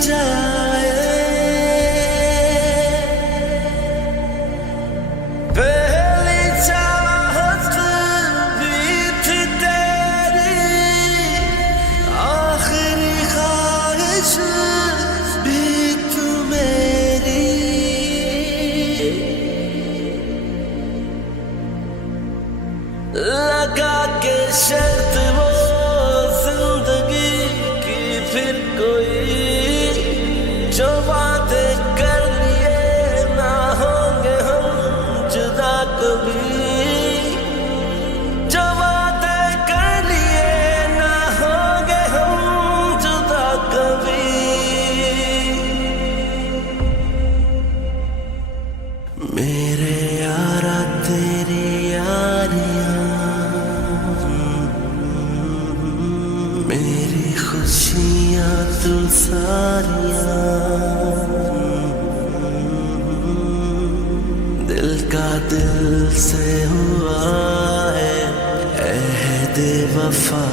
जाए, पहली चाहत भी थी तेरी, आखिरी ख्वाहिश भी तू मेरी। लगा के शर्त वो जिंदगी की फिर कोई, जो वादे कर लिए ना होंगे हम जुदा कभी, जो वादे कर लिए ना होंगे हम जुदा कभी। मेरे यारा तेरी यारियां, मेरी खुशियां तू सारियां, दिल का दिल से हुआ है अहद वफा।